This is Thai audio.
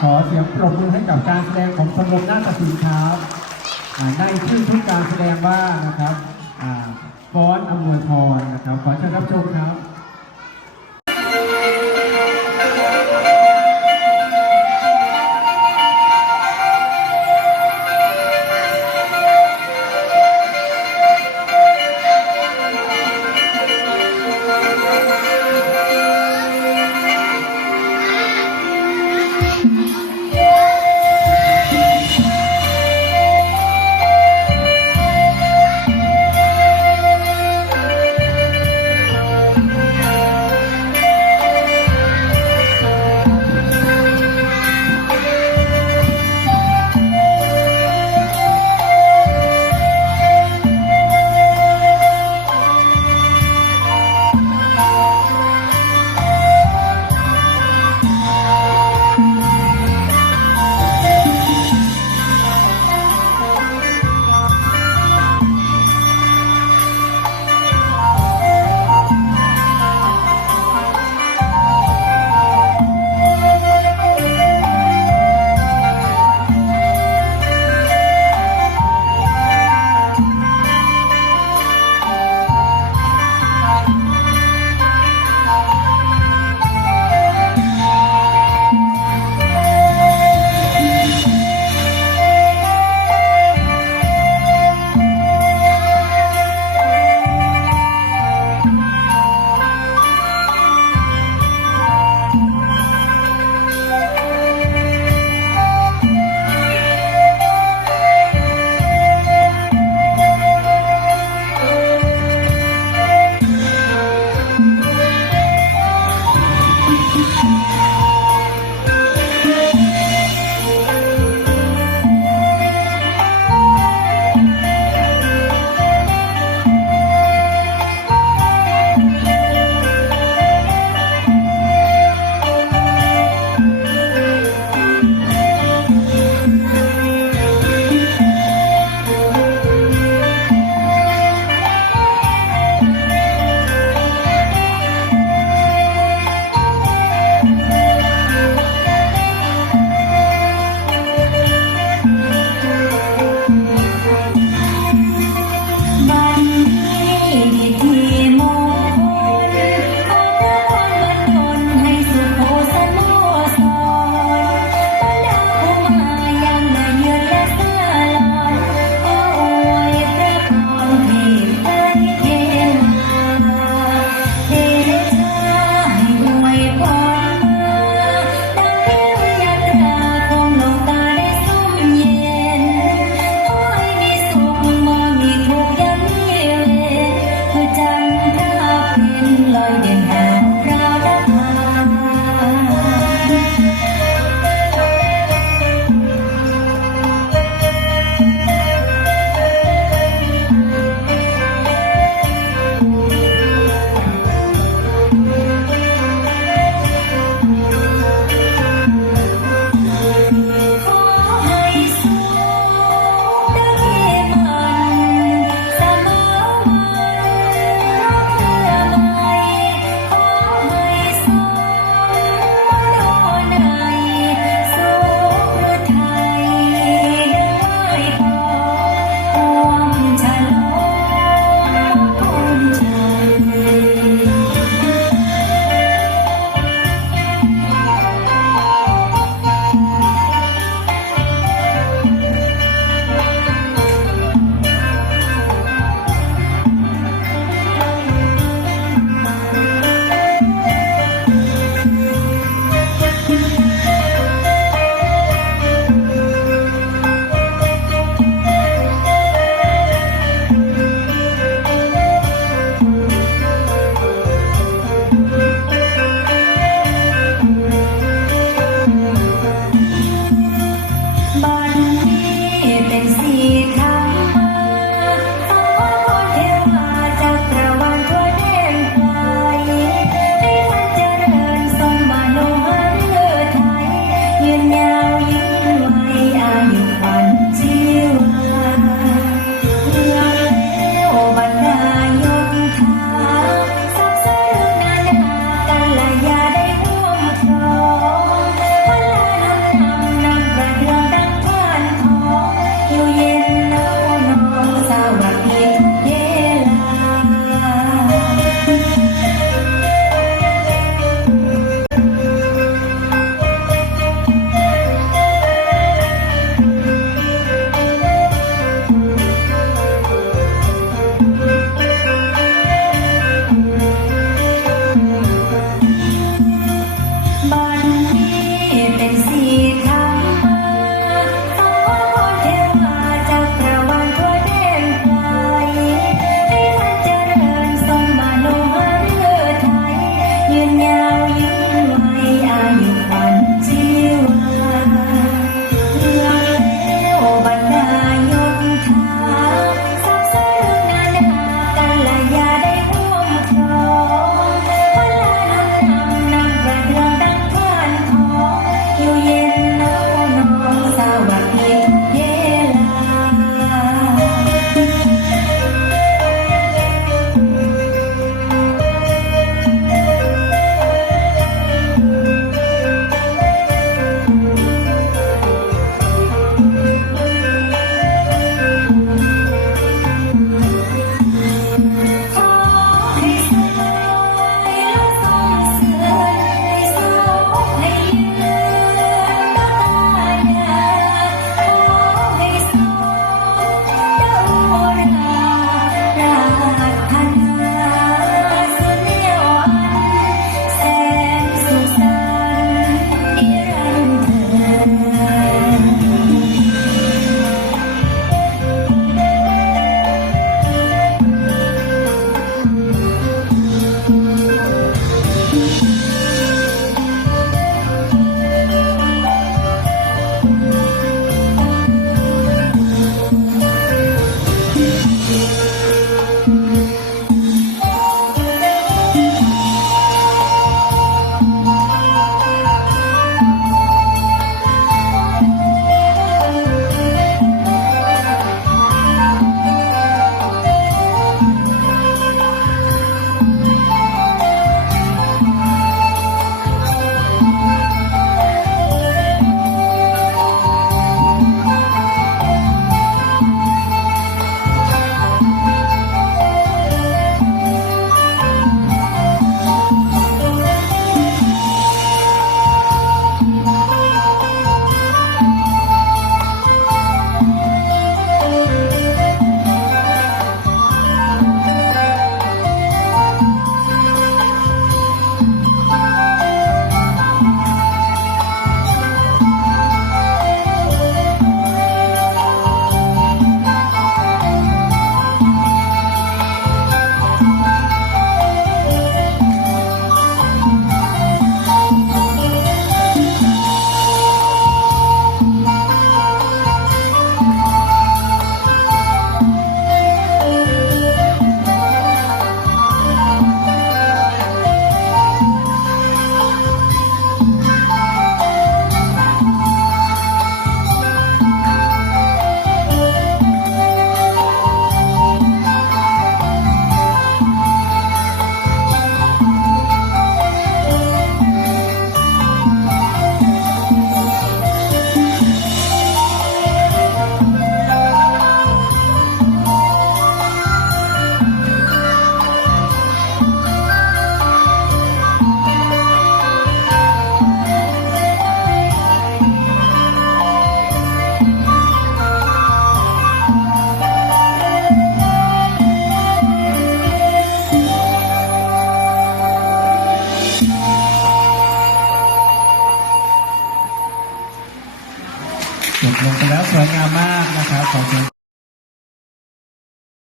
ขอเสียงปรบมือให้กับการแสดงของชมรมนาฏศิลป์ครับาได้ชื่อทุกการแสดงว่านะครับฟ้อนอมวยพรนะครับขอเชิญรับชมครับ